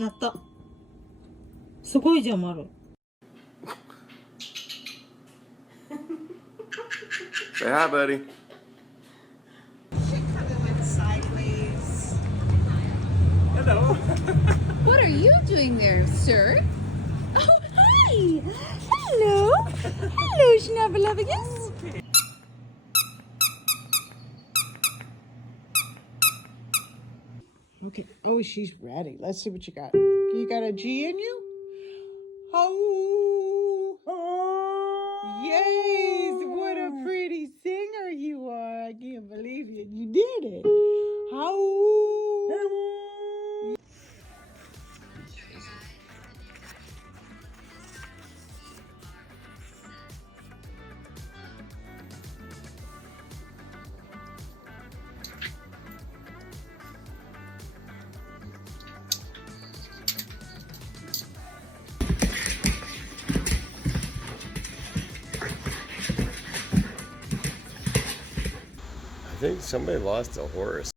やった。すごいじゃん、マル。Say hi, buddy. Sideways. Hello. What are you doing there, sir? Oh, hi! Hello! Hello, Schnappalabigus! Okay. Oh, she's ready. Let's see what you got. You got a G in you? Oh, yes! What a pretty singer you are! I can't believe it. You did it. Oh. I think somebody lost a horse.